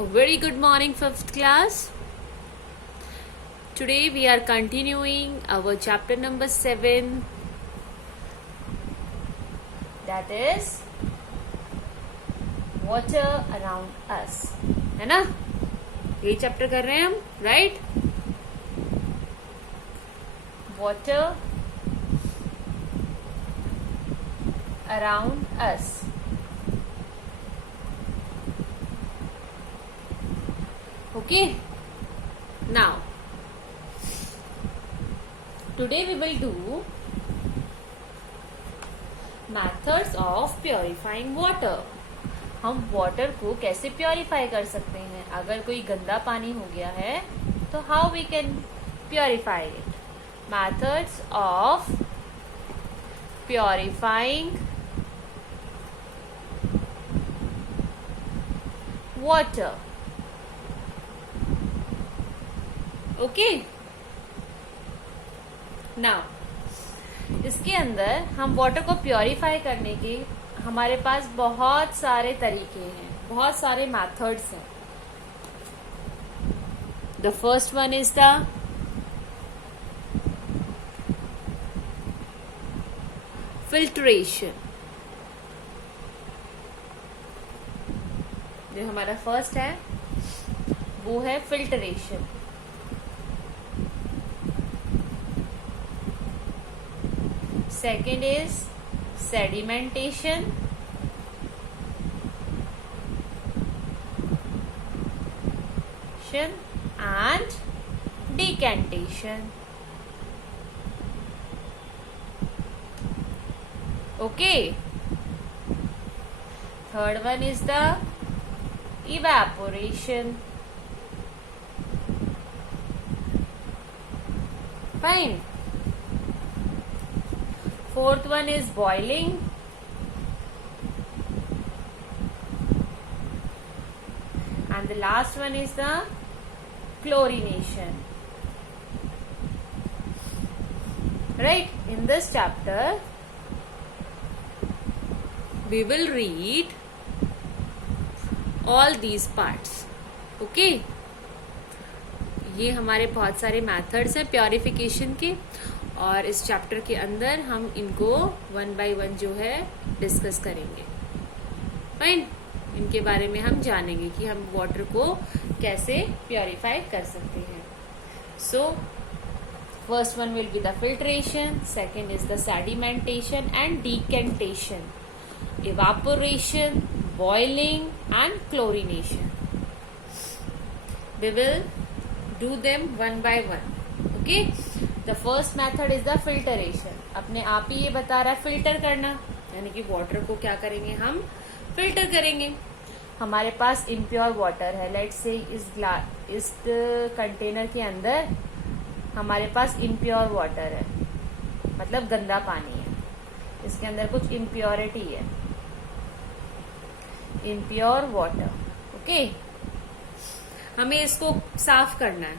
A very good morning, 5th class. Today we are continuing our chapter number 7, that is water around us. है ना? ये chapter कर रहे हैं हम, right? Water around us. Okay. Now, today we will do methods of purifying water. हम water को कैसे प्योरीफाई कर सकते हैं? अगर कोई गंदा पानी हो गया है तो how we can purify it? Methods of purifying water. Okay. Now इसके अंदर हम वाटर को प्योरीफाई करने के हमारे पास बहुत सारे तरीके हैं, बहुत सारे मेथड्स हैं. The first one is the filtration. जो हमारा फर्स्ट है वो है filtration. Second is sedimentation. And decantation. Okay. Third one is the evaporation. Fine. Fourth one is boiling. And the last one is the chlorination. Right? In this chapter, we will read all these parts. Okay? ये हमारे बहुत सारे methods हैं purification के, और इस chapter के अंदर हम इनको वन बाय वन जो है डिस्कस करेंगे. फाइन. इनके बारे में हम जानेंगे कि हम वाटर को कैसे प्योरीफाई कर सकते हैं. So first one will be the filtration, second is the sedimentation and decantation, evaporation, boiling and chlorination. We will do them one by one. Okay. The first method is the filtration. अपने आप ही ये बता रहा है filter करना, यानी कि water को क्या करेंगे, हम फिल्टर करेंगे. हमारे पास इम्प्योर वाटर है. लेट्स से इस कंटेनर के अंदर हमारे पास इम्प्योर वाटर है, मतलब गंदा पानी है. इसके अंदर कुछ इम्प्योरिटी है. Impure water. ओके. हमें इसको साफ करना है.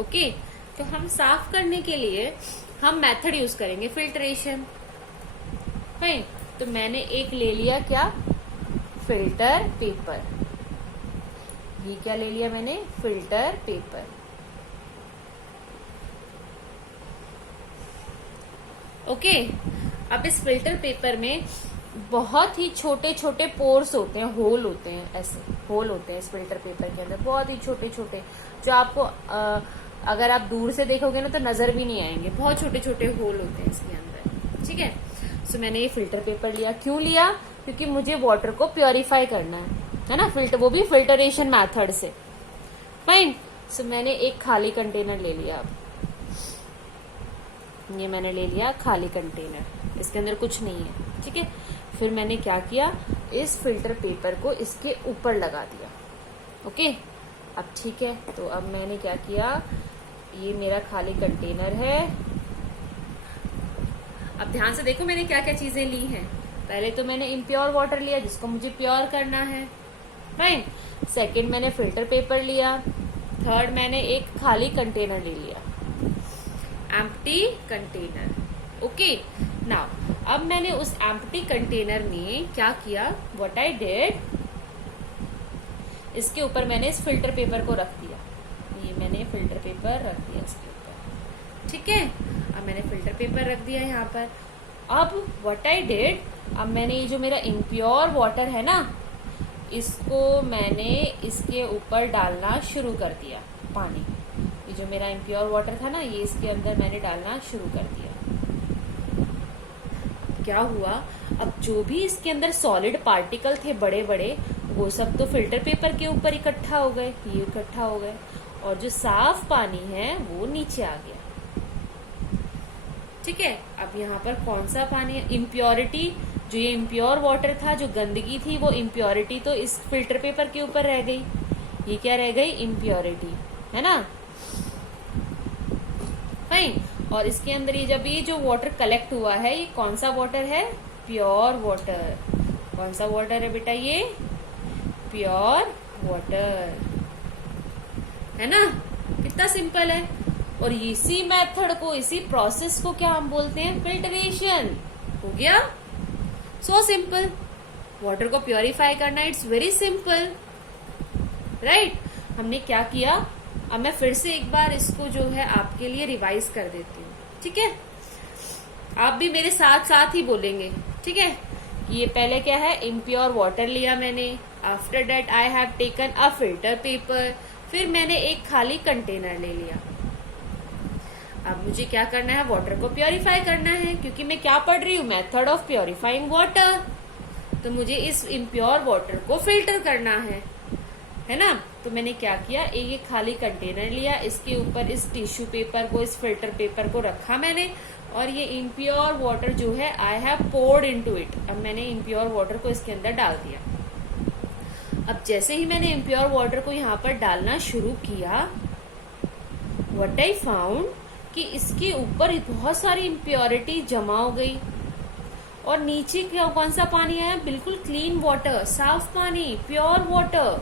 ओके. तो हम साफ करने के लिए हम मेथड यूज करेंगे फिल्ट्रेशन. फाइन. तो मैंने एक ले लिया क्या, फिल्टर पेपर. ये क्या ले लिया मैंने, फिल्टर पेपर. ओके. अब इस फिल्टर पेपर में बहुत ही छोटे छोटे पोर्स होते हैं, होल होते हैं, ऐसे होल होते हैं इस फिल्टर पेपर के अंदर, बहुत ही छोटे छोटे, जो आपको अगर आप दूर से देखोगे ना तो नजर भी नहीं आएंगे. बहुत छोटे छोटे होल होते हैं इसके अंदर. ठीक है. सो मैंने ये फिल्टर पेपर लिया. क्यों लिया? क्योंकि मुझे वाटर को प्योरीफाई करना है ना. फिल्टर, वो भी फिल्टरेशन मेथड से. फाइन. सो मैंने एक खाली कंटेनर ले लिया. अब ये मैंने ले लिया खाली कंटेनर, इसके अंदर कुछ नहीं है. ठीक है. फिर मैंने क्या किया, इस फिल्टर पेपर को इसके ऊपर लगा दिया. ओके. अब ठीक है. तो अब मैंने क्या किया, ये मेरा खाली कंटेनर है. अब ध्यान से देखो मैंने क्या क्या चीजें ली हैं. पहले तो मैंने इम्प्योर वाटर लिया जिसको मुझे प्योर करना है. फाइन. सेकंड मैंने फिल्टर पेपर लिया. थर्ड मैंने एक खाली कंटेनर ले लिया, एम्प्टी कंटेनर. ओके. नाउ अब मैंने उस एम्प्टी कंटेनर में क्या किया, व्हाट आई डिड, इसके ऊपर मैंने इस फिल्टर पेपर को रख दिया, ये मैंने फिल्टर पेपर रख दिया इसके ऊपर, ठीक है। अब मैंने फिल्टर पेपर रख दिया यहाँ पर। अब व्हाट आई डिड, अब मैंने ये जो मेरा इम्प्योर वाटर है ना, इसको मैंने इसके ऊपर डालना शुरू कर दिया पानी। ये जो मेरा इम्प्योर वाटर था ना, ये इसके अंदर मैंने डालना शुरू कर दिया। क्या हुआ, अब जो भी इसके अंदर सॉलिड पार्टिकल थे बड़े बड़े, वो सब तो फिल्टर पेपर के ऊपर इकट्ठा हो गए, ये इकट्ठा हो गए, और जो साफ पानी है वो नीचे आ गया, ठीक है। अब यहाँ पर कौन सा पानी है, इम्प्योरिटी, जो ये इम्प्योर वाटर था, जो गंदगी थी, वो इम्प्योरिटी तो इस फिल्टर पेपर के ऊपर रह गई। ये क्या रह गई, इम्प्योरिटी, है ना, फाइन। और इसके अंदर ये जब ये जो वाटर कलेक्ट हुआ है, ये कौन सा वाटर है, प्योर वाटर। कौन सा वाटर है बेटा, ये प्योर वाटर, है ना, कितना सिंपल है। और इसी मेथड को, इसी प्रोसेस को क्या हम बोलते हैं, फिल्ट्रेशन। हो गया, सो सिंपल। वाटर को प्योरीफाई करना, इट्स वेरी सिंपल, राइट। हमने क्या किया, अब मैं फिर से एक बार इसको जो है आपके लिए रिवाइज कर देती हूँ, ठीक है। आप भी मेरे साथ साथ ही बोलेंगे, ठीक है। ये पहले क्या है, इम्प्योर वाटर लिया मैंने, after that I have taken a filter paper, फिर मैंने एक खाली कंटेनर ले लिया। अब मुझे क्या करना है, वाटर को प्योरीफाई करना है, क्योंकि मैं क्या पढ़ रही हूँ, मेथड ऑफ प्योरीफाइंग वाटर। तो मुझे इस इम्प्योर वाटर को फिल्टर करना है ना। तो मैंने क्या किया, एक खाली कंटेनर लिया, इसके ऊपर इस टिश्यू पेपर को, इस फिल्टर पेपर को रखा मैंने, और ये इम्प्योर वाटर जो है I have poured into it. अब मैंने इम्प्योर वाटर को इसके अंदर डाल दिया। अब जैसे ही मैंने इम्प्योर वाटर को यहाँ पर डालना शुरू किया, व्हाट आई फाउंड, कि इसके ऊपर बहुत सारी इम्प्योरिटी जमा हो गई, और नीचे क्या, कौन सा पानी आया, बिल्कुल क्लीन वाटर, साफ पानी, प्योर वाटर।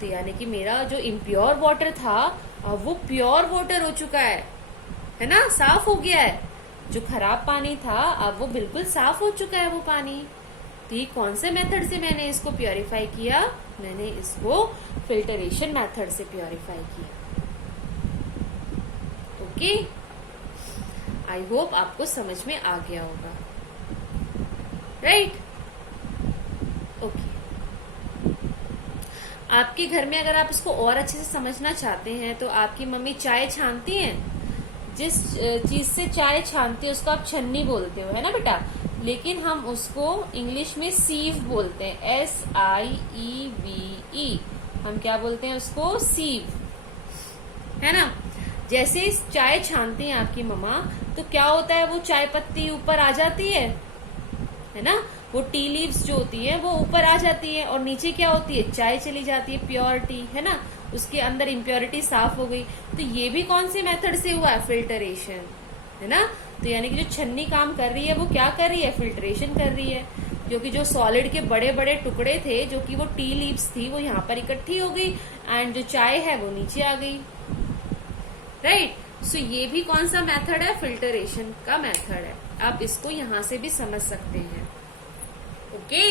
तो यानी कि मेरा जो इम्प्योर वाटर था, अब वो प्योर वाटर हो चुका है ना, साफ हो गया है। जो खराब पानी था, अब वो बिल्कुल साफ हो चुका है वो पानी। तो ये कौन से मेथड से मैंने इसको प्योरीफाई किया, मैंने इसको फिल्टरेशन मेथड से प्योरीफाई किया। ओके, आई होप आपको समझ में आ गया होगा, राइट। ओके, आपके घर में अगर आप इसको और अच्छे से समझना चाहते हैं, तो आपकी मम्मी चाय छानती हैं, जिस चीज से चाय छानती है उसको आप छन्नी बोलते हो, है ना बेटा, लेकिन हम उसको इंग्लिश में सीव बोलते हैं, SIEVE। हम क्या बोलते हैं उसको, सीव, है ना। जैसे चाय छानती हैं आपकी मम्मा, तो क्या होता है, वो चाय पत्ती ऊपर आ जाती है ना, वो टी लीव्स जो होती है वो ऊपर आ जाती है, और नीचे क्या होती है, चाय चली जाती है, प्योर टी, है ना, उसके अंदर इम्प्योरिटी साफ हो गई। तो ये भी कौन से मेथड से हुआ है, फिल्टरेशन, है ना। तो यानी कि जो छन्नी काम कर रही है, वो क्या कर रही है, फिल्टरेशन कर रही है, क्योंकि जो सॉलिड के बड़े बड़े टुकड़े थे, जो कि वो टी लीव्स थी, वो यहाँ पर इकट्ठी हो गई, एंड जो चाय है वो नीचे आ गई, राइट। सो ये भी कौन सा मेथड है, फिल्टरेशन का मेथड है। आप इसको यहां से भी समझ सकते हैं, ओके।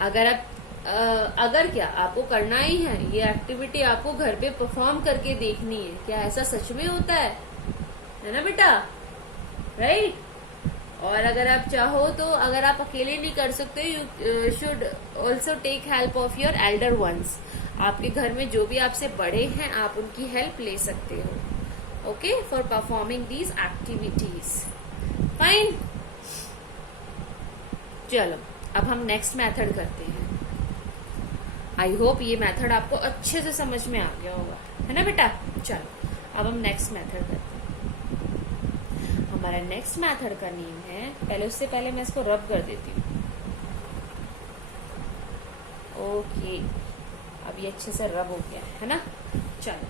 अगर क्या आपको करना ही है, ये एक्टिविटी आपको घर पे परफॉर्म करके देखनी है, क्या ऐसा सच में होता है ना बेटा, राइट। और अगर आप चाहो तो, अगर आप अकेले नहीं कर सकते, you should also take help of your elder ones. आपके घर में जो भी आपसे बड़े हैं, आप उनकी हेल्प ले सकते हो, okay, for performing these activities, fine. चलो, अब हम नेक्स्ट मेथड करते हैं। आई होप ये मेथड आपको अच्छे से समझ में आ गया होगा, है ना बेटा। चलो, अब हम नेक्स्ट मेथड करते हैं। हमारा नेक्स्ट मेथड का नेम है, पहले उससे पहले मैं इसको रब कर देती हूँ, ओके। अब ये अच्छे से रब हो गया है ना। चलो,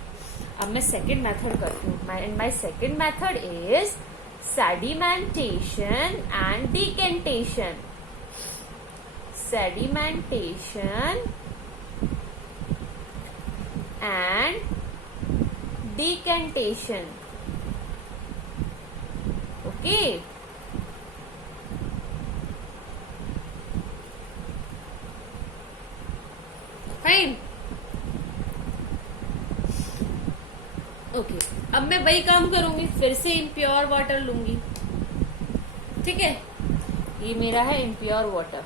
अब मैं सेकंड मेथड करती हूँ, and my second method is sedimentation and decantation. Sedimentation and decantation, okay। Okay, अब मैं वही काम करूंगी, फिर से इम्प्योर वाटर लूंगी। ठीक है, ये मेरा है इम्प्योर वाटर।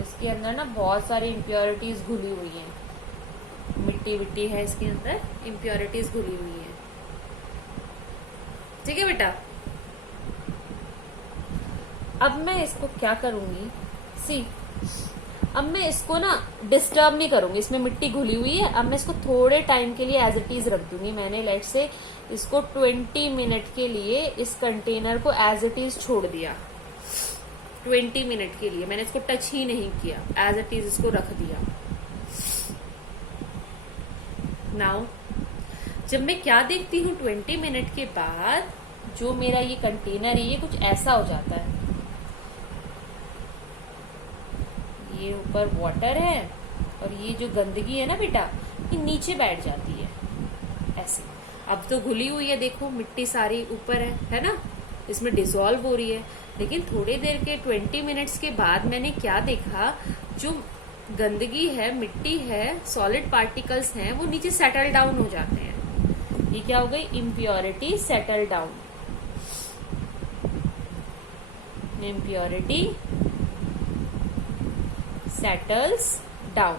इसके अंदर ना बहुत सारी इम्प्योरिटीज घुली हुई हैं, मिट्टी विट्टी है इसके अंदर, इम्प्योरिटीज घुली हुई है। ठीक है बेटा, अब मैं इसको क्या करूंगी, सी, अब मैं इसको ना डिस्टर्ब नहीं करूंगी, इसमें मिट्टी घुली हुई है। अब मैं इसको थोड़े टाइम के लिए एज इट इज रख दूंगी। मैंने लेट से इसको 20 मिनट के लिए इस कंटेनर को एज इट इज छोड़ दिया। 20 मिनट के लिए मैंने इसको टच ही नहीं किया, एज इट इज इसको रख दिया। नाउ जब मैं क्या देखती हूँ, 20 मिनट के बाद जो मेरा ये कंटेनर है ये कुछ ऐसा हो जाता है। ये ऊपर वाटर है और ये जो गंदगी है ना बेटा, ये नीचे बैठ जाती है ऐसे। अब तो घुली हुई है, देखो मिट्टी सारी ऊपर है ना, इसमें डिसॉल्व हो रही है। लेकिन थोड़ी देर के 20 मिनट्स के बाद मैंने क्या देखा, जो गंदगी है, मिट्टी है, सॉलिड पार्टिकल्स हैं, वो नीचे सेटल डाउन हो जाते हैं। ये क्या हो गई, impurity settle down. Impurity settles down.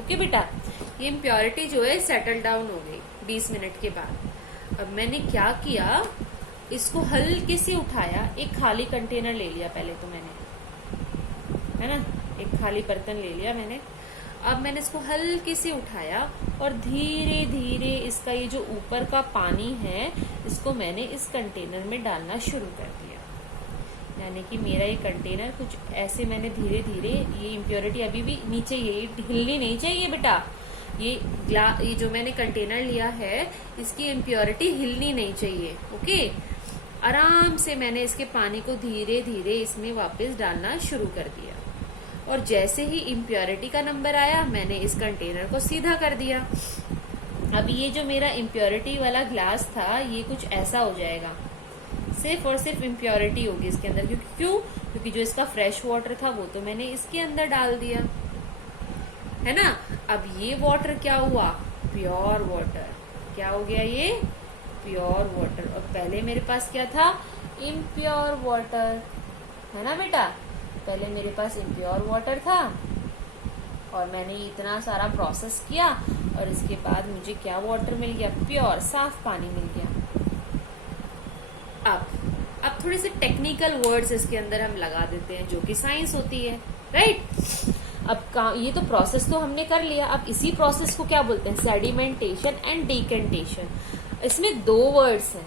Okay बेटा, ये इम्प्योरिटी जो है सेटल डाउन हो गई 20 मिनट के बाद। अब मैंने क्या किया, इसको हल्के से उठाया, एक खाली कंटेनर ले लिया पहले तो मैंने, है ना, एक खाली बर्तन ले लिया मैंने। अब मैंने इसको हल्के से उठाया और धीरे धीरे इसका ये जो ऊपर का पानी है, इसको मैंने इस कंटेनर में डालना शुरू कर दिया। यानी कि मेरा ये कंटेनर कुछ ऐसे मैंने धीरे धीरे, ये इम्प्योरिटी अभी भी नीचे, ये हिलनी नहीं चाहिए बेटा। ये जो मैंने कंटेनर लिया है, इसकी इम्प्योरिटी हिलनी नहीं चाहिए। ओके, आराम से मैंने इसके पानी को धीरे धीरे इसमें वापस डालना शुरू कर दिया। और जैसे ही इम्प्योरिटी का नंबर आया, मैंने इस कंटेनर को सीधा कर दिया। अब ये जो मेरा इम्प्योरिटी वाला ग्लास था, ये कुछ ऐसा हो जाएगा, सिर्फ और सिर्फ इम्प्योरिटी होगी इसके अंदर। क्योंकि जो इसका फ्रेश वाटर था वो तो मैंने इसके अंदर डाल दिया, है ना। अब ये वाटर क्या हुआ, प्योर वाटर। क्या हो गया, ये प्योर वाटर। और पहले मेरे पास क्या था, इम्प्योर वाटर, है ना बेटा। पहले मेरे पास इम्प्योर वाटर था और मैंने इतना सारा प्रोसेस किया और इसके बाद मुझे क्या वाटर मिल गया, प्योर साफ पानी मिल गया। अब थोड़े से टेक्निकल वर्ड्स इसके अंदर हम लगा देते हैं, जो कि साइंस होती है, राइट। अब ये तो प्रोसेस तो हमने कर लिया। अब इसी प्रोसेस को क्या बोलते हैं, सेडिमेंटेशन एंड डिकेंटेशन। इसमें 2 वर्ड्स हैं,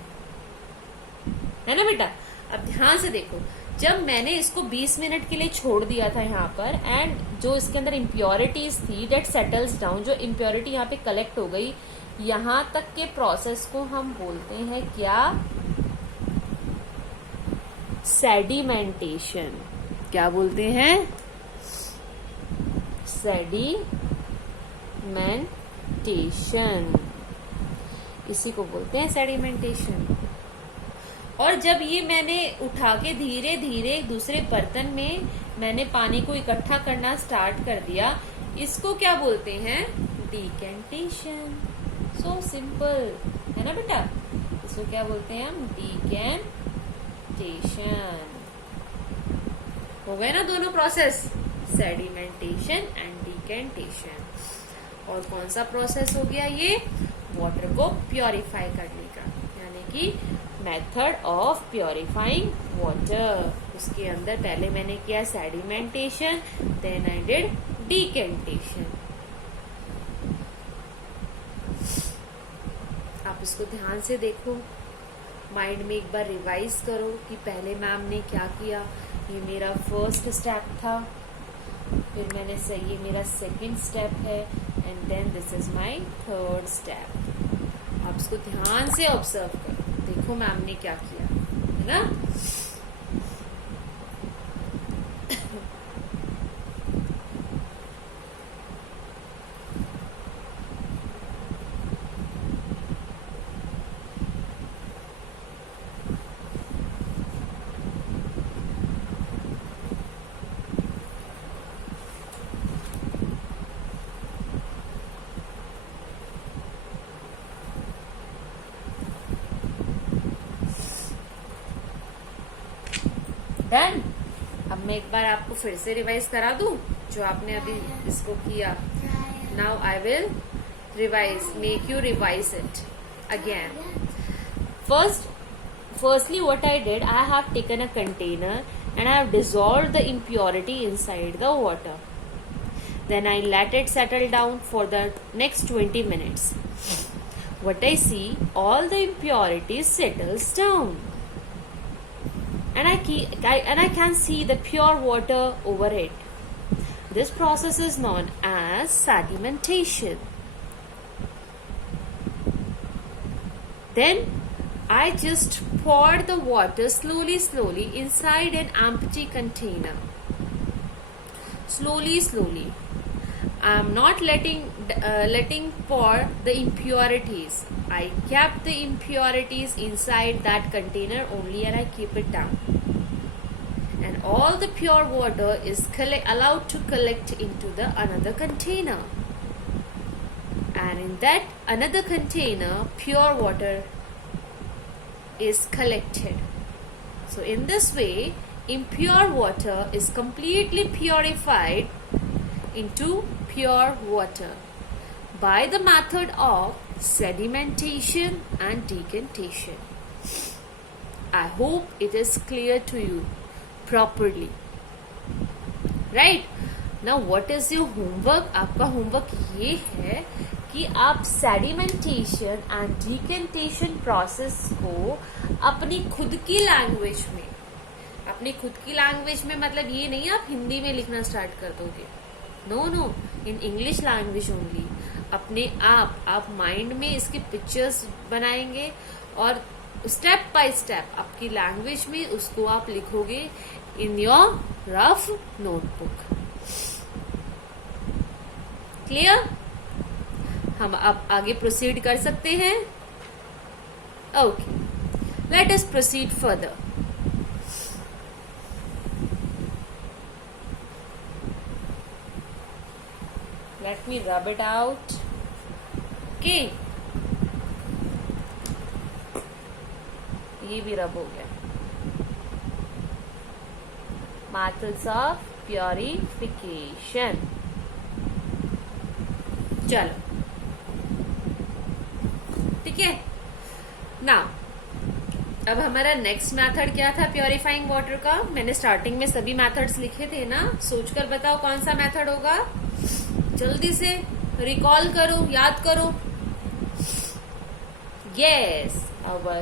है ना बेटा। अब ध्यान से देखो, जब मैंने इसको 20 मिनट के लिए छोड़ दिया था यहाँ पर, एंड जो इसके अंदर इम्प्योरिटीज थी दैट सेटल्स डाउन, जो इम्प्योरिटी यहाँ पे कलेक्ट हो गई, यहाँ तक के प्रोसेस को हम बोलते हैं क्या, सेडिमेंटेशन। क्या बोलते हैं, सेडिमेंटेशन, इसी को बोलते हैं सेडिमेंटेशन। और जब ये मैंने उठा के धीरे धीरे दूसरे बर्तन में मैंने पानी को इकट्ठा करना स्टार्ट कर दिया, इसको क्या बोलते हैं, डिकेंटेशन। सो सिंपल, है ना बेटा। इसको क्या बोलते हैं हम, डिकेंटेशन। हो गए ना दोनों प्रोसेस, सेडिमेंटेशन एंड डिकेंटेशन। और कौन सा प्रोसेस हो गया, ये वाटर को प्योरीफाई करने का, यानी कि मेथड ऑफ प्योरीफाइंग वाटर। उसके अंदर पहले मैंने किया sedimentation, then I did decantation. आप इसको ध्यान से देखो, माइंड में एक बार रिवाइज करो कि पहले मैम ने क्या किया। ये मेरा फर्स्ट स्टेप था, फिर मैंने ये मेरा सेकंड स्टेप है, and then this is my third step. आप इसको ध्यान से ऑब्जर्व करो, देखो मैम ने क्या किया, है ना। डन। अब मैं एक बार आपको फिर से रिवाइज करा दूं जो आपने अभी इसको किया। Now I will revise, make you revise it again. Firstly, what I did, I have taken a container and I have dissolved the impurity inside the water. Then I let it settle down for the next 20 minutes. What I see, all the impurities settles down. And I can see the pure water over it. This process is known as sedimentation. Then I just poured the water slowly inside an empty container. Slowly. I am not letting pour the impurities. I kept the impurities inside that container only, and I keep it down. And all the pure water is allowed to collect into the another container. And in that another container, pure water is collected. So in this way, impure water is completely purified into pure water by the method of sedimentation and decantation. I hope it is clear to you properly. Right? Now what is your homework? आपका homework ये है कि आप sedimentation and decantation process को अपनी खुद की language में, मतलब ये नहीं आप हिंदी में लिखना स्टार्ट कर दोगे, no, in English language only. अपने आप माइंड में इसके पिक्चर्स बनाएंगे और स्टेप बाय स्टेप आपकी लैंग्वेज में उसको आप लिखोगे in your rough notebook. Clear? हम अब आगे प्रोसीड कर सकते हैं। Okay, let us proceed further. Let me rub it out. Okay, ये भी रब हो गया। Methods of purification. चलो ठीक है ना। अब हमारा नेक्स्ट मेथड क्या था प्योरीफाइंग वाटर का? मैंने स्टार्टिंग में सभी मेथड्स लिखे थे ना, सोचकर बताओ कौन सा मेथड होगा। जल्दी से रिकॉल करो, याद करो। Yes, our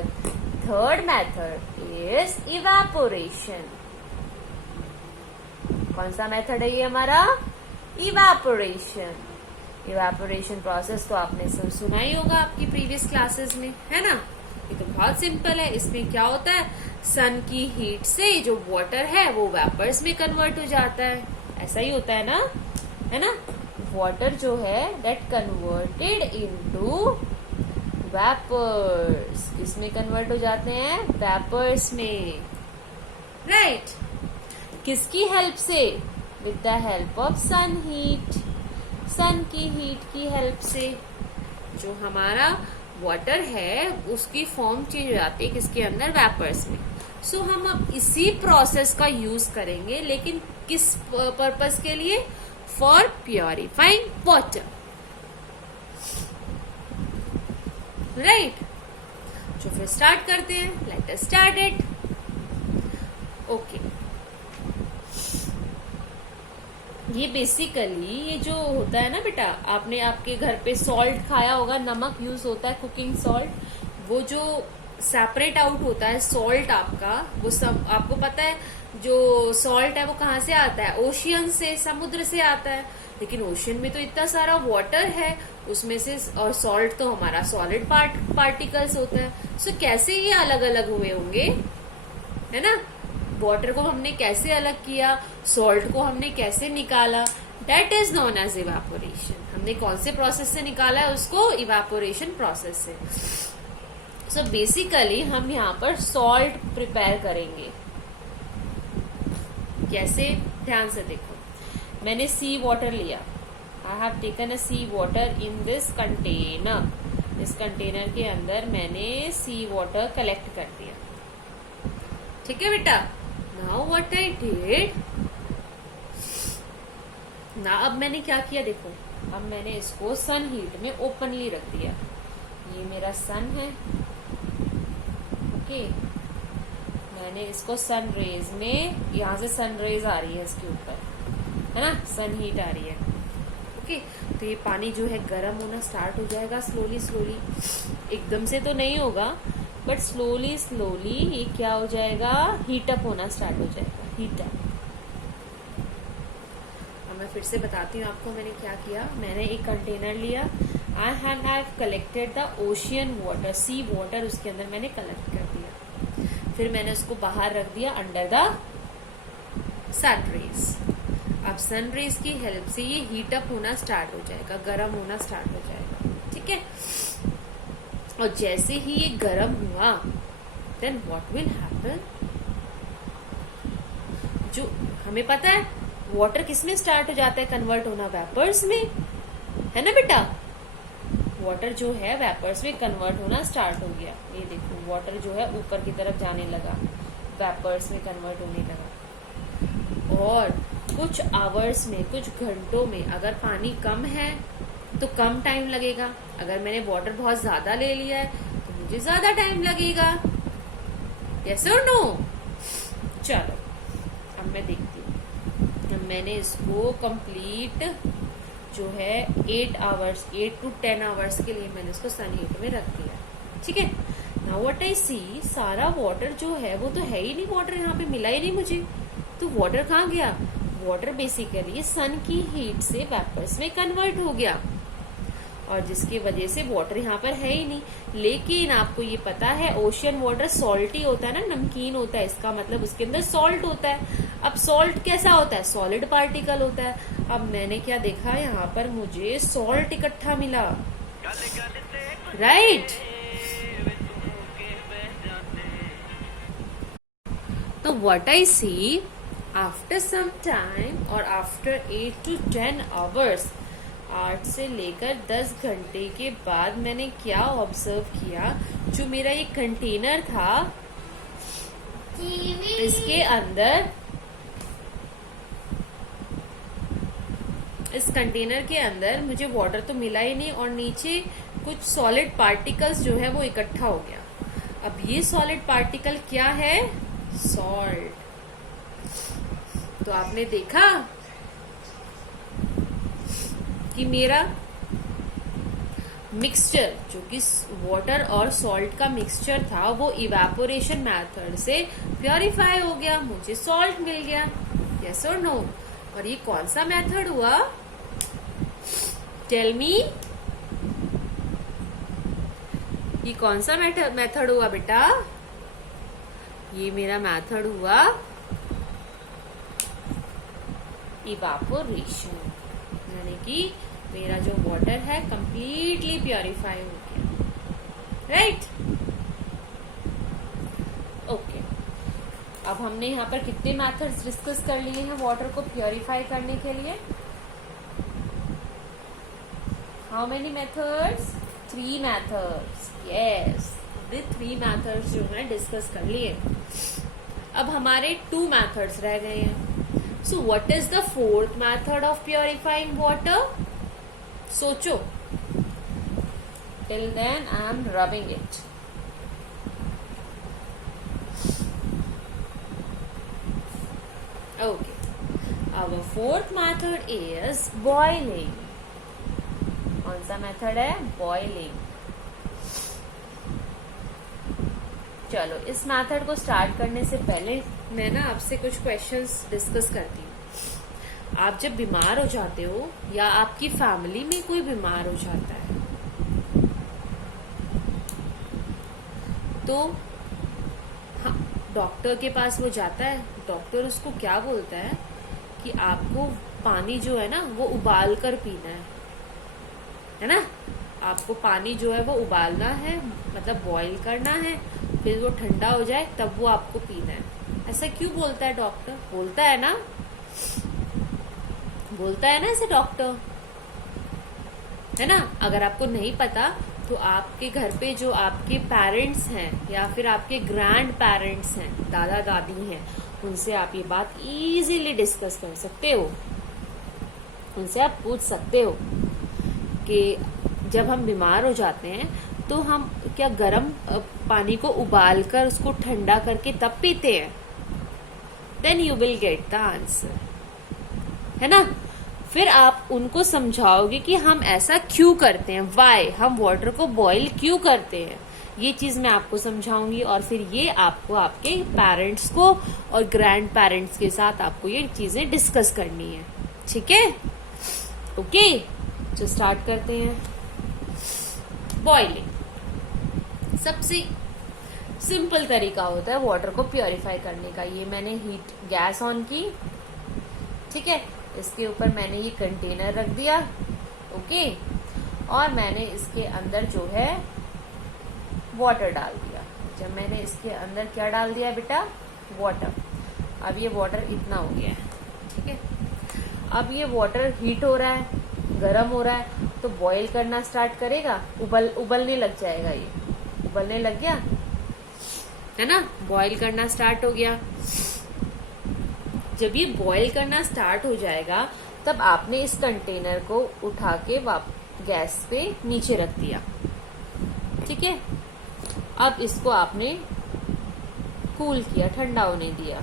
third method is evaporation. कौन सा मेथड है ये हमारा? इवेपोरेशन। इवेपोरेशन प्रोसेस तो आपने सब सुना ही होगा आपकी प्रीवियस क्लासेस में, है ना। ये तो बहुत सिंपल है। इसमें क्या होता है, सन की हीट से जो वाटर है वो वेपर्स में कन्वर्ट हो जाता है। ऐसा ही होता है ना, वाटर जो है दैट कन्वर्टेड इनटू वेपर्स। इसमें कन्वर्ट हो जाते हैं वेपर्स में, राइट। किसकी हेल्प से? With the help of sun heat. Sun की हीट की हेल्प से जो हमारा वाटर है उसकी फॉर्म चेंज हो जाती है किसके अंदर? वेपर्स में। सो हम अब इसी प्रोसेस का यूज करेंगे, लेकिन किस पर्पस के लिए? For purifying water, right. तो फिर स्टार्ट करते हैं। Let us start it. Okay, ये बेसिकली ये जो होता है ना बेटा, आपने आपके घर पे सॉल्ट खाया होगा, नमक यूज होता है, कुकिंग सॉल्ट। वो जो सेपरेट आउट होता है सॉल्ट आपका, वो सब आपको पता है। जो सॉल्ट है वो कहाँ से आता है? ओशियन से, समुद्र से आता है। लेकिन ओशियन में तो इतना सारा वाटर है, उसमें से और सॉल्ट तो हमारा सॉलिड पार्टिकल्स होता है। सो कैसे ये अलग अलग हुए होंगे, है ना। वाटर को हमने कैसे अलग किया, सॉल्ट को हमने कैसे निकाला, that is known as evaporation. हमने कौन से प्रोसेस से निकाला है उसको? इवेपोरेशन प्रोसेस से। सो बेसिकली हम यहाँ पर सॉल्ट प्रिपेयर करेंगे। कैसे? ध्यान से देखो, मैंने सी वाटर लिया। I have taken a sea water in this container. इस कंटेनर के अंदर मैंने सी वाटर कलेक्ट कर दिया। ठीक है बेटा, नाउ व्हाट आई डिड ना, अब मैंने क्या किया देखो, अब मैंने इसको सन हीट में ओपनली रख दिया। ये मेरा सन है, ओके। मैंने इसको सन रेज में, यहाँ से सन रेज आ रही है इसके ऊपर, है ना, सन हीट आ रही है, ओके। तो ये पानी जो है गर्म होना स्टार्ट हो जाएगा स्लोली स्लोली, एकदम से तो नहीं होगा बट स्लोली स्लोली ये क्या हो जाएगा, हीटअप होना स्टार्ट हो जाएगा, हीटअप। अब मैं फिर से बताती हूँ आपको मैंने क्या किया। मैंने एक कंटेनर लिया, I have collected the ocean water, sea water उसके अंदर मैंने कलेक्ट कर दिया। फिर मैंने उसको बाहर रख दिया अंडर द सन रेज। अब सन रेज की हेल्प से ये हीट अप होना स्टार्ट हो जाएगा, गर्म होना स्टार्ट हो जाएगा, ठीक है। और जैसे ही ये गर्म हुआ देन व्हाट विल हैपन, जो हमें पता है वाटर किसमें स्टार्ट हो जाता है कन्वर्ट होना, वेपर्स में, है ना बेटा। वाटर जो है वेपर्स में कन्वर्ट होना स्टार्ट हो गया। ये देखो वाटर जो है ऊपर की तरफ जाने लगा, वेपर्स में कन्वर्ट होने लगा। और कुछ आवर्स में, कुछ घंटों में, अगर पानी कम है तो कम टाइम लगेगा, अगर मैंने वाटर बहुत ज्यादा ले लिया है तो मुझे ज्यादा टाइम लगेगा, यस और नो। चलो अब मैं देखती हूँ। अब मैंने इसको कंप्लीट जो है 8 आवर्स, 8 to 10 आवर्स के लिए मैंने इसको सन हीट में रख दिया, ठीक है। नाउ व्हाट आई सी, सारा वाटर जो है वो तो है ही नहीं, वाटर यहाँ पे मिला ही नहीं मुझे। तो वाटर कहाँ गया, वाटर बेसिकली सन की हीट से वेपर्स में कन्वर्ट हो गया, और जिसकी वजह से वाटर यहाँ पर है ही नहीं। लेकिन आपको ये पता है ओशियन वाटर सॉल्टी होता है ना, नमकीन होता है, इसका मतलब उसके अंदर सॉल्ट होता है। अब सॉल्ट कैसा होता है, सॉलिड पार्टिकल होता है। अब मैंने क्या देखा, यहाँ पर मुझे सॉल्ट इकट्ठा मिला, राइट। तो what I see, after some time और आफ्टर 8 to 10 आवर्स, 8 से लेकर 10 घंटे के बाद मैंने क्या ऑब्जर्व किया, जो मेरा ये कंटेनर था इसके अंदर, इस कंटेनर के अंदर मुझे वाटर तो मिला ही नहीं, और नीचे कुछ सॉलिड पार्टिकल्स जो है वो इकट्ठा हो गया। अब ये सॉलिड पार्टिकल क्या है, सॉल्ट। तो आपने देखा कि मेरा मिक्सचर जो कि वाटर और सॉल्ट का मिक्सचर था वो इवेपोरेशन मेथड से प्योरीफाई हो गया, मुझे सॉल्ट मिल गया, यस और नो। और ये कौन सा मेथड हुआ, टेल मी, ये कौन सा मेथड हुआ बेटा, ये मेरा मेथड हुआ इवेपोरेशन, यानी कि मेरा जो वाटर है कंप्लीटली प्योरीफाई हो गया, राइट। ओके, अब हमने यहाँ पर कितने मेथड्स डिस्कस कर लिए हैं वाटर को प्योरीफाई करने के लिए, how many methods, 3 methods, yes, ये 3 मेथड्स जो है डिस्कस कर लिए। अब हमारे 2 मेथड्स रह गए हैं। So what is the 4th method of purifying water? सोचो, till then I am rubbing it. Okay, our 4th method is boiling. कौन सा मेथड है, boiling। चलो इस मेथड को स्टार्ट करने से पहले मैं ना आपसे कुछ क्वेश्चंस डिस्कस करती हूँ। आप जब बीमार हो जाते हो या आपकी फैमिली में कोई बीमार हो जाता है तो हाँ, डॉक्टर के पास वो जाता है, डॉक्टर उसको क्या बोलता है कि आपको पानी जो है ना वो उबाल कर पीना है ना, आपको पानी जो है वो उबालना है, मतलब बॉईल करना है, फिर वो ठंडा हो जाए तब वो आपको पीना है। ऐसा क्यों बोलता है डॉक्टर, बोलता है ना, बोलता है ना ऐसे डॉक्टर, है ना। अगर आपको नहीं पता तो आपके घर पे जो आपके पेरेंट्स हैं या फिर आपके ग्रैंड पेरेंट्स हैं, दादा दादी हैं, उनसे आप ये बात इजीली डिस्कस कर सकते हो। उनसे आप पूछ सकते हो कि जब हम बीमार हो जाते हैं तो हम क्या गर्म पानी को उबाल कर उसको ठंडा करके तब पीते हैं? Then you will get the answer, है ना। फिर आप उनको समझाओगे कि हम ऐसा क्यों करते हैं, वाई, हम वाटर को बॉईल क्यों करते हैं, ये चीज मैं आपको समझाऊंगी। और फिर ये आपको आपके पेरेंट्स को और ग्रैंड पेरेंट्स के साथ आपको ये चीजें डिस्कस करनी है, ठीक है। ओके, तो स्टार्ट करते हैं। बॉइलिंग सबसे सिंपल तरीका होता है वाटर को प्योरीफाई करने का। ये मैंने हीट गैस ऑन की, ठीक है, इसके ऊपर मैंने ये कंटेनर रख दिया, ओके, और मैंने इसके अंदर जो है वाटर डाल दिया। जब मैंने इसके अंदर क्या डाल दिया बेटा? वाटर। अब ये वाटर इतना हो गया है, ठीक है। अब ये वाटर हीट हो रहा है, गर्म हो रहा है, तो बॉईल करना स्टार्ट करेगा, उबलने लग जाएगा। ये उबलने लग गया है ना, बॉईल करना स्टार्ट हो गया। जब ये बॉईल करना स्टार्ट हो जाएगा तब आपने इस कंटेनर को उठा के गैस पे नीचे रख दिया, ठीक है। अब इसको आपने कूल किया, ठंडा होने दिया,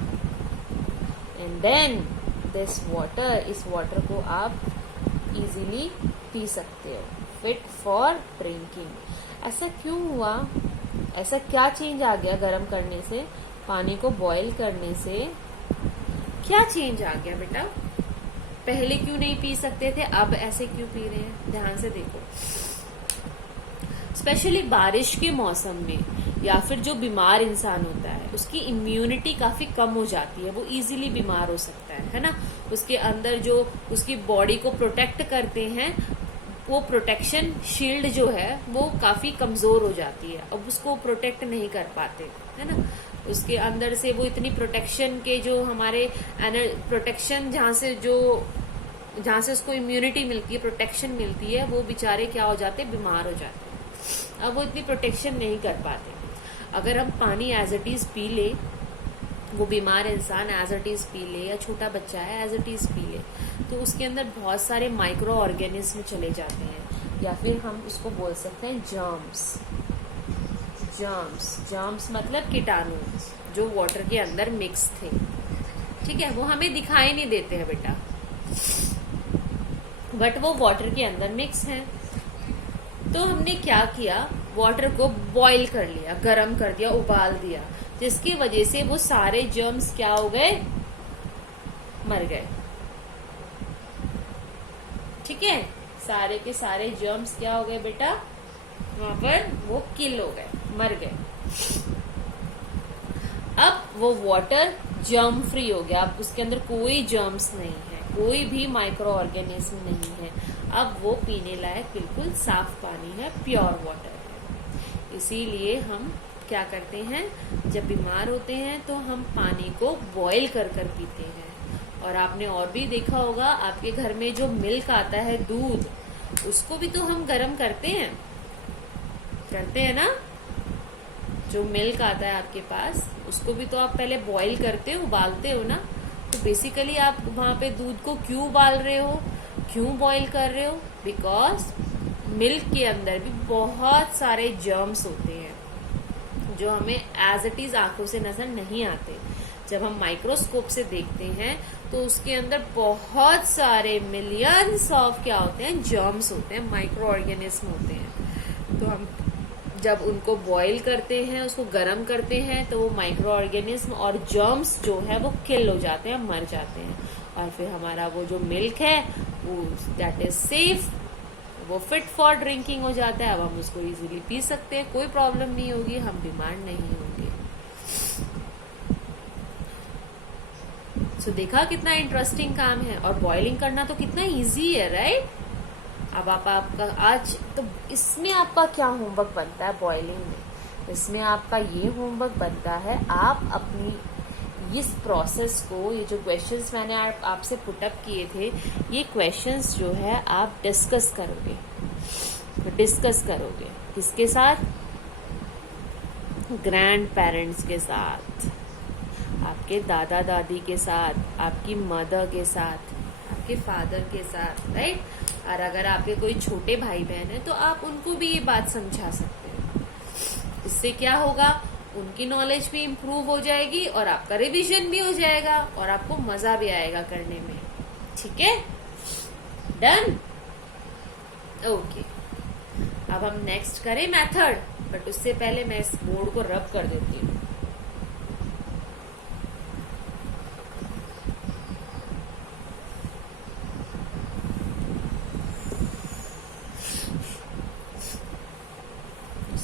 एंड देन दिस वाटर, इस वाटर को आप इजीली पी सकते हो, फिट फॉर ड्रिंकिंग। ऐसा क्यों हुआ? ऐसा क्या चेंज आ गया गर्म करने से, पानी को बॉईल करने से? क्या चेंज आ गया बेटा? पहले क्यों नहीं पी सकते थे, अब ऐसे क्यों पी रहे हैं? ध्यान से देखो। स्पेशली बारिश के मौसम में या फिर जो बीमार इंसान होता है उसकी इम्यूनिटी काफी कम हो जाती है, वो इजीली बीमार हो सकता है ना। उसके अंदर जो उसकी बॉडी को प्रोटेक्ट करते हैं, वो प्रोटेक्शन शील्ड जो है वो काफी कमजोर हो जाती है, अब उसको प्रोटेक्ट नहीं कर पाते, है ना। उसके अंदर से वो इतनी प्रोटेक्शन के जो हमारे प्रोटेक्शन जहाँ से उसको इम्यूनिटी मिलती है, प्रोटेक्शन मिलती है, वो बेचारे क्या हो जाते हैं? बीमार हो जाते हैं। अब वो इतनी प्रोटेक्शन नहीं कर पाते। अगर हम पानी एज इट इज पी ले, वो बीमार इंसान एज इट इज पी ले, या छोटा बच्चा है एज इट इज पी ले, तो उसके अंदर बहुत सारे माइक्रो ऑर्गेनिज्म चले जाते हैं, या फिर हम इसको बोल सकते हैं जर्म्स। जर्म्स मतलब कीटाणु जो वाटर के अंदर मिक्स थे, ठीक है। वो हमें दिखाई नहीं देते हैं बेटा, बट वो वाटर के अंदर मिक्स हैं। तो हमने क्या किया? वाटर को बॉईल कर लिया, गरम कर दिया, उबाल दिया, जिसकी वजह से वो सारे जर्म्स क्या हो गए? मर गए, ठीक है। सारे के सारे जर्म्स क्या हो गए बेटा? वहां पर वो किल हो गए, मर गए। अब वो वाटर जर्म फ्री हो गया, अब उसके अंदर कोई जर्म्स नहीं है, कोई भी माइक्रो ऑर्गेनिज्म नहीं है। अब वो पीने लायक बिल्कुल साफ पानी है, प्योर वाटर है। इसीलिए हम क्या करते हैं, जब बीमार होते हैं तो हम पानी को बॉईल कर कर पीते हैं। और आपने और भी देखा होगा, आपके घर में जो मिल्क आता है, दूध, उसको भी तो हम गर्म करते हैं ना। जो मिल्क आता है आपके पास, उसको भी तो आप पहले बॉईल करते हो, उबालते हो ना। तो बेसिकली आप वहां पे दूध को क्यों उबाल रहे हो, क्यों बॉईल कर रहे हो? बिकॉज मिल्क के अंदर भी बहुत सारे जर्म्स होते हैं जो हमें एज इट इज आंखों से नजर नहीं आते। जब हम माइक्रोस्कोप से देखते हैं तो उसके अंदर बहुत सारे मिलियंस ऑफ क्या होते हैं? जर्म्स होते हैं, माइक्रो ऑर्गेनिज्म होते हैं। तो हम जब उनको बॉईल करते हैं, उसको गर्म करते हैं, तो वो माइक्रो ऑर्गेनिज्म और जर्म्स जो है वो किल हो जाते हैं, मर जाते हैं। और फिर हमारा वो जो मिल्क है वो दैट इज सेफ, वो फिट फॉर ड्रिंकिंग हो जाता है। अब हम उसको इजीली पी सकते हैं, कोई प्रॉब्लम नहीं होगी, हम बीमार नहीं होंगे। सो देखा कितना इंटरेस्टिंग काम है, और बॉइलिंग करना तो कितना इजी है, राइट। अब आपका आज तो इसमें आपका क्या होमवर्क बनता है बॉइलिंग में? इसमें आपका ये होमवर्क बनता है, आप अपनी इस प्रोसेस को, ये जो क्वेश्चंस मैंने आपसे पुटअप किए थे, ये क्वेश्चंस जो है आप डिस्कस करोगे। किसके साथ? ग्रैंड पेरेंट्स के साथ। आपके दादा दादी के साथ, आपकी मदर के साथ, आपके फादर के साथ, राइट। और अगर आपके कोई छोटे भाई बहन है तो आप उनको भी ये बात समझा सकते हो। इससे क्या होगा, उनकी नॉलेज भी इम्प्रूव हो जाएगी और आपका रिवीजन भी हो जाएगा और आपको मजा भी आएगा करने में। ठीक है, डन, ओके। अब हम नेक्स्ट करें मेथड, बट उससे पहले मैं इस बोर्ड को रब कर देती हूँ।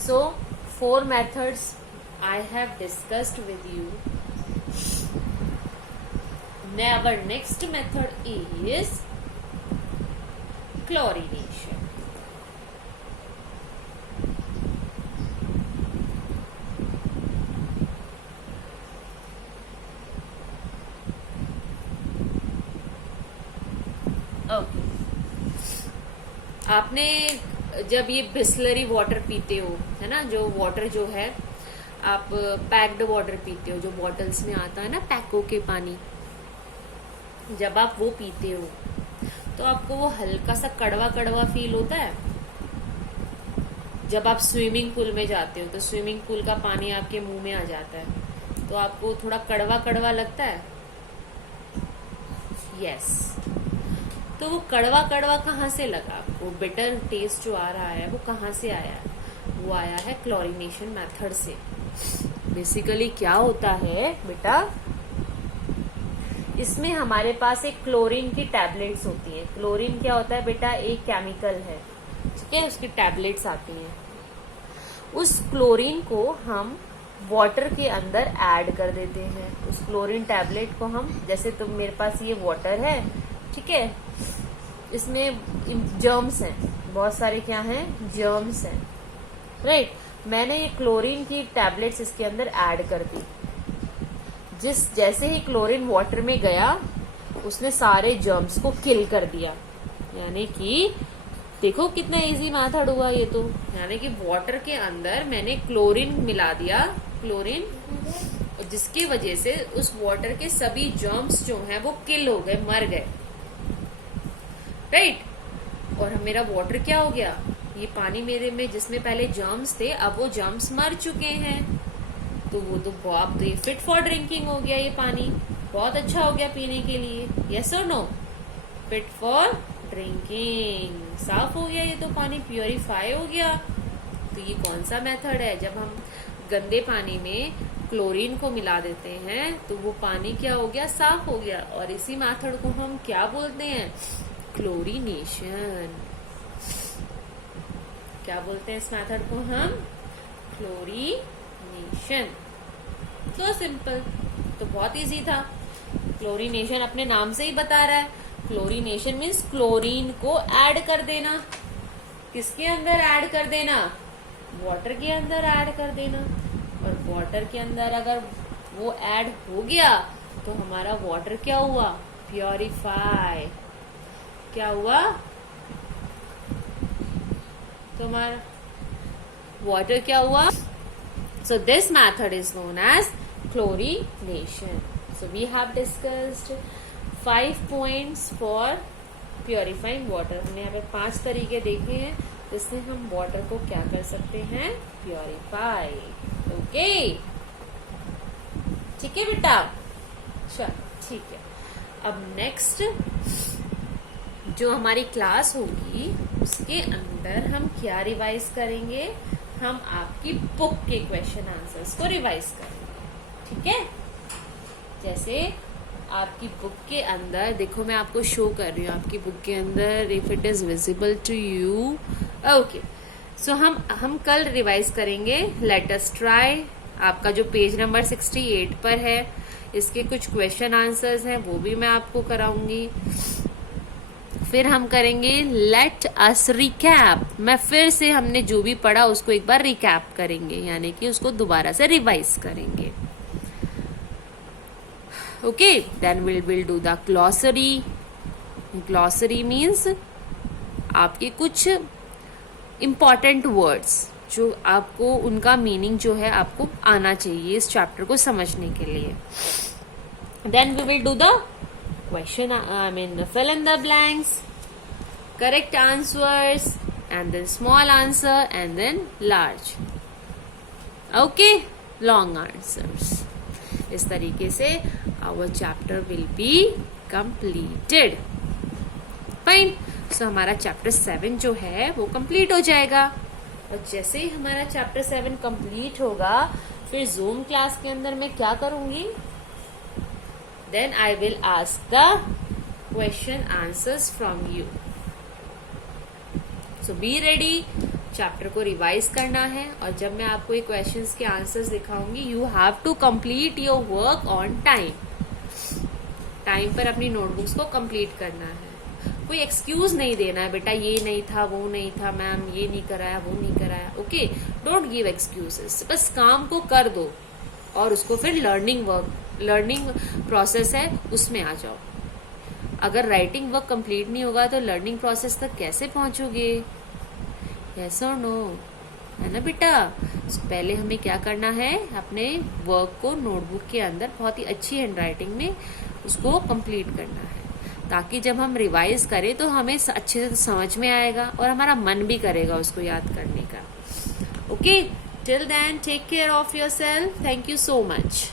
So, 4 methods I have discussed with you. Now our next method is chlorination. Okay. आपने जब ये बिस्लरी वाटर पीते हो, है ना, जो वाटर जो है आप पैक्ड वाटर पीते हो, जो बॉटल्स में आता है ना पैकों के पानी, जब आप वो पीते हो तो आपको वो हल्का सा कड़वा कड़वा फील होता है। जब आप स्विमिंग पूल में जाते हो तो स्विमिंग पूल का पानी आपके मुंह में आ जाता है तो आपको थोड़ा कड़वा कड़वा लगता है। यस, तो वो कड़वा कड़वा कहाँ से लगा आपको, बिटर टेस्ट जो आ रहा है वो कहाँ से आया, वो आया है क्लोरीनेशन मेथड से। बेसिकली क्या होता है बेटा, इसमें हमारे पास एक क्लोरीन की टैबलेट्स होती है। क्लोरीन क्या होता है बेटा, एक केमिकल है, ठीक है, उसकी टैबलेट्स आती हैं। उस क्लोरीन को हम वाटर के अंदर ऐड कर देते हैं। उस क्लोरीन टैबलेट को हम, जैसे तुम मेरे पास ये वाटर है, ठीक है, इसमें जर्म्स हैं, बहुत सारे क्या हैं, जर्म्स हैं, राइट। मैंने ये क्लोरीन की टैबलेट्स इसके अंदर ऐड कर दी। जैसे ही क्लोरीन वाटर में गया उसने सारे जर्म्स को किल कर दिया। यानी कि देखो कितना इजी मेथड हुआ ये तो। यानी कि वाटर के अंदर मैंने क्लोरीन मिला दिया, क्लोरीन, जिसकी वजह से उस वाटर के सभी जर्म्स जो हैं वो किल हो गए, मर गए, राइट। और मेरा वाटर क्या हो गया, ये पानी मेरे में जिसमें पहले जर्म्स थे अब वो जर्म्स मर चुके हैं, तो वो तो बहुत फिट फॉर ड्रिंकिंग हो गया। ये पानी बहुत अच्छा हो गया पीने के लिए, यस और नो, फिट फॉर ड्रिंकिंग, साफ हो गया ये तो पानी, प्योरीफाई हो गया। तो ये कौन सा मेथड है, जब हम गंदे पानी में क्लोरीन को मिला देते हैं तो वो पानी क्या हो गया, साफ हो गया। और इसी मेथड को हम क्या बोलते हैं, क्लोरीनेशन। क्या बोलते हैं इस मेथड को हम, क्लोरीनेशन। तो सिंपल, तो बहुत इजी था। क्लोरीनेशन अपने नाम से ही बता रहा है, क्लोरीनेशन मीन्स क्लोरीन को ऐड कर देना। किसके अंदर ऐड कर देना, वाटर के अंदर ऐड कर देना। और वाटर के अंदर अगर वो ऐड हो गया तो हमारा वाटर क्या हुआ, प्योरीफाई। क्या हुआ, तो हमारा वाटर क्या हुआ। So this method is known as chlorination. So we have discussed 5 points for purifying water. हमने यहाँ पे 5 तरीके देखे हैं जिससे हम वाटर को क्या कर सकते हैं, प्योरीफाई। ओके, ठीक है बेटा, चल ठीक है। अब नेक्स्ट जो हमारी क्लास होगी उसके अंदर हम क्या रिवाइज करेंगे, हम आपकी बुक के क्वेश्चन आंसर्स को रिवाइज करेंगे, ठीक है। जैसे आपकी बुक के अंदर देखो, मैं आपको शो कर रही हूँ आपकी बुक के अंदर, if it is visible to you, okay. So हम कल रिवाइज करेंगे लेट अस ट्राई, आपका जो पेज नंबर 68 पर है, इसके कुछ क्वेश्चन आंसर्स हैं वो भी मैं आपको कराऊंगी। फिर हम करेंगे लेट अस रिकैप, मैं फिर से हमने जो भी पढ़ा उसको एक बार रिकैप करेंगे, यानी कि उसको दोबारा से रिवाइज करेंगे। Okay, then will do the glossary. Glossary means आपके कुछ इम्पॉर्टेंट वर्ड्स जो आपको उनका मीनिंग जो है आपको आना चाहिए इस चैप्टर को समझने के लिए। Then we will do the fill in the blanks, correct answers, and then small answer, and then large. Okay, long answers. इस तरीके से our chapter will be completed. Fine. So हमारा चैप्टर 7 जो है वो कंप्लीट हो जाएगा, और जैसे ही हमारा चैप्टर 7 कंप्लीट होगा फिर जूम क्लास के अंदर मैं क्या करूंगी, then I will ask the question answers from you. So be ready. Chapter को रिवाइज करना है, और जब मैं आपको ये क्वेश्चंस के आंसर्स दिखाऊंगी you have to complete your work on time. Time पर अपनी नोटबुक्स को कंप्लीट करना है. कोई एक्सक्यूज नहीं देना है, बेटा ये नहीं था, वो नहीं था, मैम ये नहीं कराया, वो नहीं कराया. Okay, don't give excuses. बस काम को कर दो और उसको फिर लर्निंग प्रोसेस है उसमें आ जाओ. अगर राइटिंग वर्क कंप्लीट नहीं होगा तो लर्निंग प्रोसेस तक कैसे पहुंचोगे? यस और नो, है ना बेटा? पहले हमें क्या करना है, अपने वर्क को नोटबुक के अंदर बहुत ही अच्छी हैंडराइटिंग में उसको कंप्लीट करना है, ताकि जब हम रिवाइज करें तो हमें अच्छे से समझ में आएगा और हमारा मन भी करेगा उसको याद करने का. Okay, till then take care of yourself. Thank you so much.